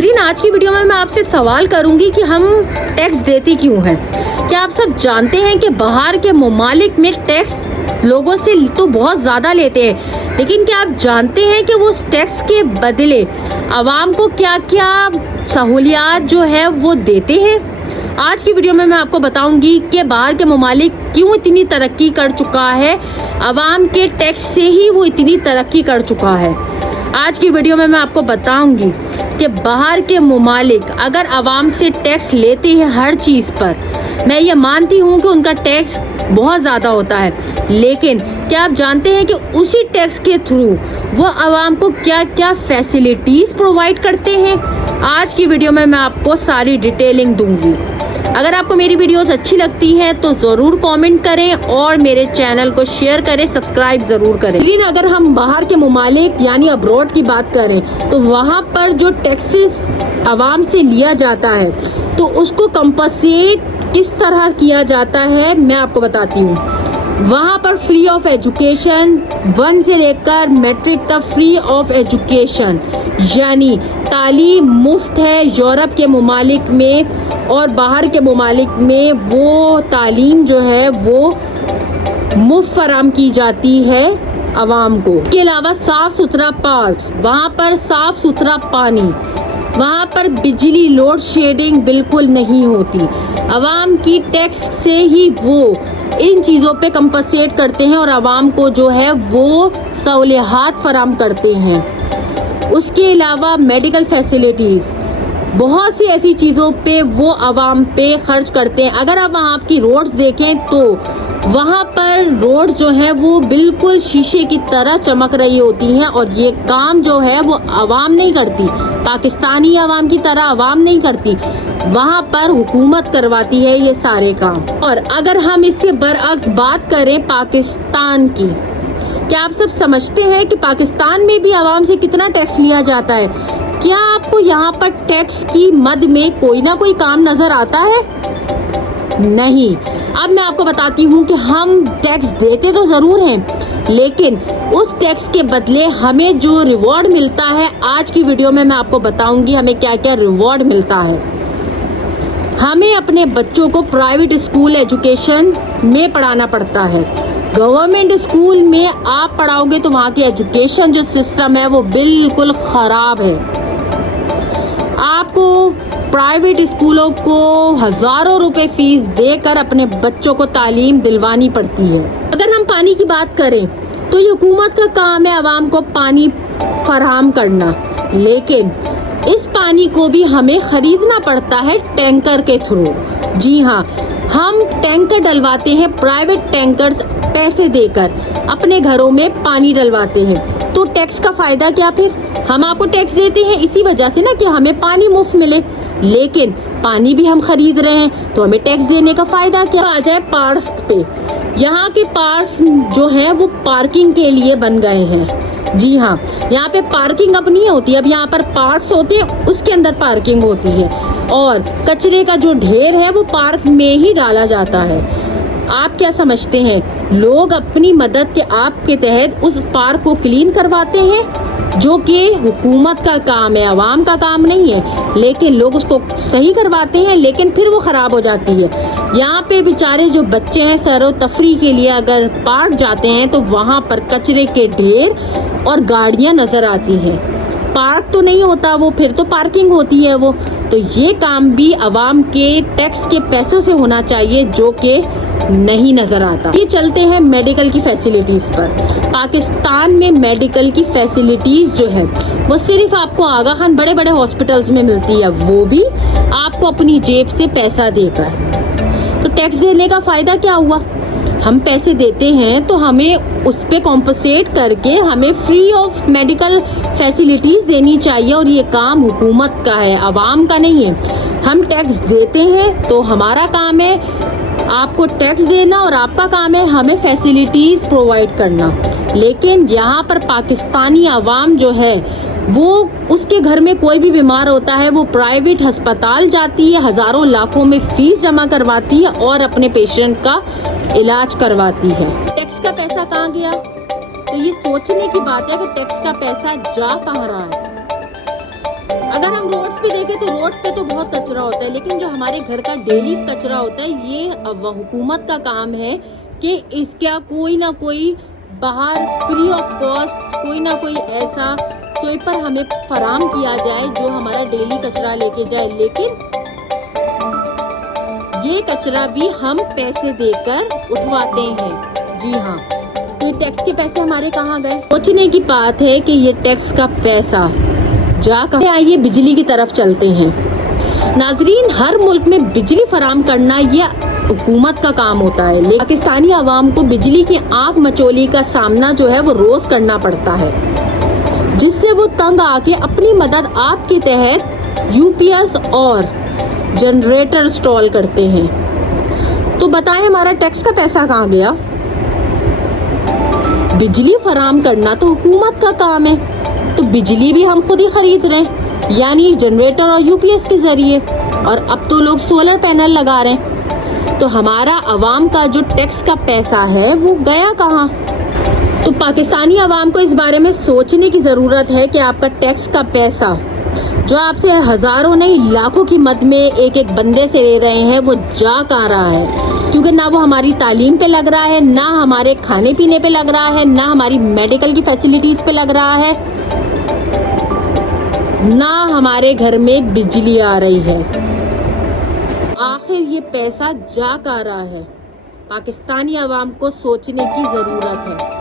आज की वीडियो में मैं आपसे सवाल करूंगी कि हम टैक्स देते क्यों हैं। क्या आप सब जानते हैं कि बाहर के ममालिक में टैक्स लोगों से तो बहुत ज़्यादा लेते हैं, लेकिन क्या आप जानते हैं कि वो टैक्स के बदले आवाम को क्या क्या सहूलियात जो है वो देते हैं। आज की वीडियो में मैं आपको बताऊंगी कि बाहर के ममालिक क्यों इतनी तरक्की कर चुका है, आवाम के टैक्स से ही वो इतनी तरक्की कर चुका है। आज की वीडियो में मैं आपको बताऊंगी कि बाहर के ममालिक अगर आवाम से टैक्स लेते हैं हर चीज़ पर, मैं ये मानती हूँ कि उनका टैक्स बहुत ज़्यादा होता है, लेकिन क्या आप जानते हैं कि उसी टैक्स के थ्रू वो आवाम को क्या क्या फैसिलिटीज़ प्रोवाइड करते हैं। आज की वीडियो में मैं आपको सारी डिटेलिंग दूंगी। अगर आपको मेरी वीडियोस अच्छी लगती हैं तो ज़रूर कमेंट करें और मेरे चैनल को शेयर करें, सब्सक्राइब ज़रूर करें। लेकिन अगर हम बाहर के ममालिक यानी अब्रॉड की बात करें तो वहाँ पर जो टैक्सेस आवाम से लिया जाता है तो उसको कंपनसेट किस तरह किया जाता है मैं आपको बताती हूँ। वहाँ पर फ्री ऑफ एजुकेशन 1 से लेकर मैट्रिक तक फ्री ऑफ एजुकेशन यानी तालीम मुफ्त है। यूरोप के ममालिक में और बाहर के ममालिक में वो तालीम जो है वो मुफ्त फराम की जाती है आवाम को। इसके अलावा साफ़ सुथरा पार्क्स, वहाँ पर साफ़ सुथरा पानी, वहाँ पर बिजली लोड शेडिंग बिल्कुल नहीं होती। आवाम की टैक्स से ही वो इन चीज़ों पे कंपनसेट करते हैं और आवाम को जो है वो सहूलियात फराम करते हैं। उसके अलावा मेडिकल फैसिलिटीज़, बहुत सी ऐसी चीज़ों पे वो आवाम पे खर्च करते हैं। अगर आप वहाँ की रोड्स देखें तो वहाँ पर रोड जो है वो बिल्कुल शीशे की तरह चमक रही होती हैं और ये काम जो है वो आवाम नहीं करती, पाकिस्तानी आवाम की तरह आवाम नहीं करती, वहाँ पर हुकूमत करवाती है ये सारे काम। और अगर हम इससे बरअक्स बात करें पाकिस्तान की, क्या आप सब समझते हैं कि पाकिस्तान में भी आवाम से कितना टैक्स लिया जाता है? क्या आपको यहाँ पर टैक्स की मद में कोई ना कोई काम नजर आता है? नहीं। अब मैं आपको बताती हूँ कि हम टैक्स देते तो ज़रूर हैं, लेकिन उस टैक्स के बदले हमें जो रिवॉर्ड मिलता है, आज की वीडियो में मैं आपको बताऊंगी हमें क्या क्या रिवॉर्ड मिलता है। हमें अपने बच्चों को प्राइवेट स्कूल एजुकेशन में पढ़ाना पड़ता है। गवर्नमेंट स्कूल में आप पढ़ाओगे तो वहाँ की एजुकेशन जो सिस्टम है वो बिल्कुल ख़राब है। आपको प्राइवेट स्कूलों को हज़ारों रुपए फीस देकर अपने बच्चों को तालीम दिलवानी पड़ती है। अगर हम पानी की बात करें तो ये हुकूमत का काम है आवाम को पानी फराहम करना, लेकिन इस पानी को भी हमें खरीदना पड़ता है टैंकर के थ्रू। जी हाँ, हम टैंकर डलवाते हैं, प्राइवेट टैंकर्स पैसे देकर अपने घरों में पानी डलवाते हैं। तो टैक्स का फ़ायदा क्या फिर? हम आपको टैक्स देते हैं इसी वजह से ना कि हमें पानी मुफ्त मिले, लेकिन पानी भी हम खरीद रहे हैं तो हमें टैक्स देने का फ़ायदा क्या? आ जाए पार्क्स पे, यहाँ के पार्क्स जो है वो पार्किंग के लिए बन गए हैं। जी हाँ, यहाँ पे पार्किंग अब नहीं होती, अब यहाँ पर पार्क्स होते हैं उसके अंदर पार्किंग होती है और कचरे का जो ढेर है वो पार्क में ही डाला जाता है। आप क्या समझते हैं, लोग अपनी मदद के आप के तहत उस पार्क को क्लीन करवाते हैं जो कि हुकूमत का काम है, आवाम का काम नहीं है, लेकिन लोग उसको सही करवाते हैं, लेकिन फिर वो ख़राब हो जाती है। यहाँ पे बेचारे जो बच्चे हैं सैरो तफरी के लिए अगर पार्क जाते हैं तो वहाँ पर कचरे के ढेर और गाड़ियाँ नज़र आती हैं। पार्क तो नहीं होता वो, फिर तो पार्किंग होती है वो। तो ये काम भी आवाम के टैक्स के पैसों से होना चाहिए जो कि नहीं नज़र आता। ये चलते हैं मेडिकल की फैसिलिटीज़ पर। पाकिस्तान में मेडिकल की फैसिलिटीज़ जो है वो सिर्फ आपको आगा खान बड़े बड़े हॉस्पिटल्स में मिलती है, वो भी आपको अपनी जेब से पैसा देकर। तो टैक्स देने का फ़ायदा क्या हुआ? हम पैसे देते हैं तो हमें उस पे कॉम्पनसेट करके हमें फ्री ऑफ मेडिकल फैसिलिटीज़ देनी चाहिए और ये काम हुकूमत का है, आवाम का नहीं है। हम टैक्स देते हैं तो हमारा काम है आपको टैक्स देना और आपका काम है हमें फैसिलिटीज़ प्रोवाइड करना। लेकिन यहाँ पर पाकिस्तानी आवाम जो है वो उसके घर में कोई भी बीमार होता है वो प्राइवेट अस्पताल जाती है, हज़ारों लाखों में फीस जमा करवाती है और अपने पेशेंट का इलाज करवाती है। टैक्स का पैसा कहाँ गया? तो ये सोचने की बात है कि टैक्स का पैसा जा कहाँ रहा है। अगर हम रोड्स पे देखें तो रोड पे तो बहुत कचरा होता है, लेकिन जो हमारे घर का डेली कचरा होता है ये हुकूमत का काम है कि इसका कोई ना कोई बाहर फ्री ऑफ कॉस्ट कोई ना कोई ऐसा स्वीपर हमें फराम किया जाए जो हमारा डेली कचरा लेके जाए। लेकिन ये कचरा भी हम पैसे देकर उठवाते हैं। जी हाँ, तो ये टैक्स के पैसे हमारे कहाँ गए? सोचने की बात है कि ये टैक्स का पैसा जा कहाँ। आइए बिजली की तरफ चलते हैं। नाजरीन, हर मुल्क में बिजली फराम करना ये हुकूमत का काम होता है, लेकिन पाकिस्तानी आवाम को बिजली की आंख मचोली का सामना जो है वो रोज करना पड़ता है, जिससे वो तंग आके अपनी मदद आपके तहत यूपीएस और जनरेटर इंस्टॉल करते हैं। तो बताएं हमारा टैक्स का पैसा कहाँ गया? बिजली फराम करना तो हुकूमत का काम है, तो बिजली भी हम खुद ही खरीद रहे हैं, यानी जनरेटर और यूपीएस के जरिए, और अब तो लोग सोलर पैनल लगा रहे हैं। तो हमारा अवाम का जो टैक्स का पैसा है वो गया कहाँ? तो पाकिस्तानी अवाम को इस बारे में सोचने की ज़रूरत है कि आपका टैक्स का पैसा जो आपसे हज़ारों नहीं लाखों की मद में एक एक बंदे से ले रहे हैं वो जा कहाँ रहा है? क्योंकि ना वो हमारी तालीम पे लग रहा है, ना हमारे खाने पीने पे लग रहा है, ना हमारी मेडिकल की फैसिलिटीज़ पे लग रहा है, ना हमारे घर में बिजली आ रही है। आखिर ये पैसा जा कहाँ रहा है? पाकिस्तानी अवाम को सोचने की ज़रूरत है।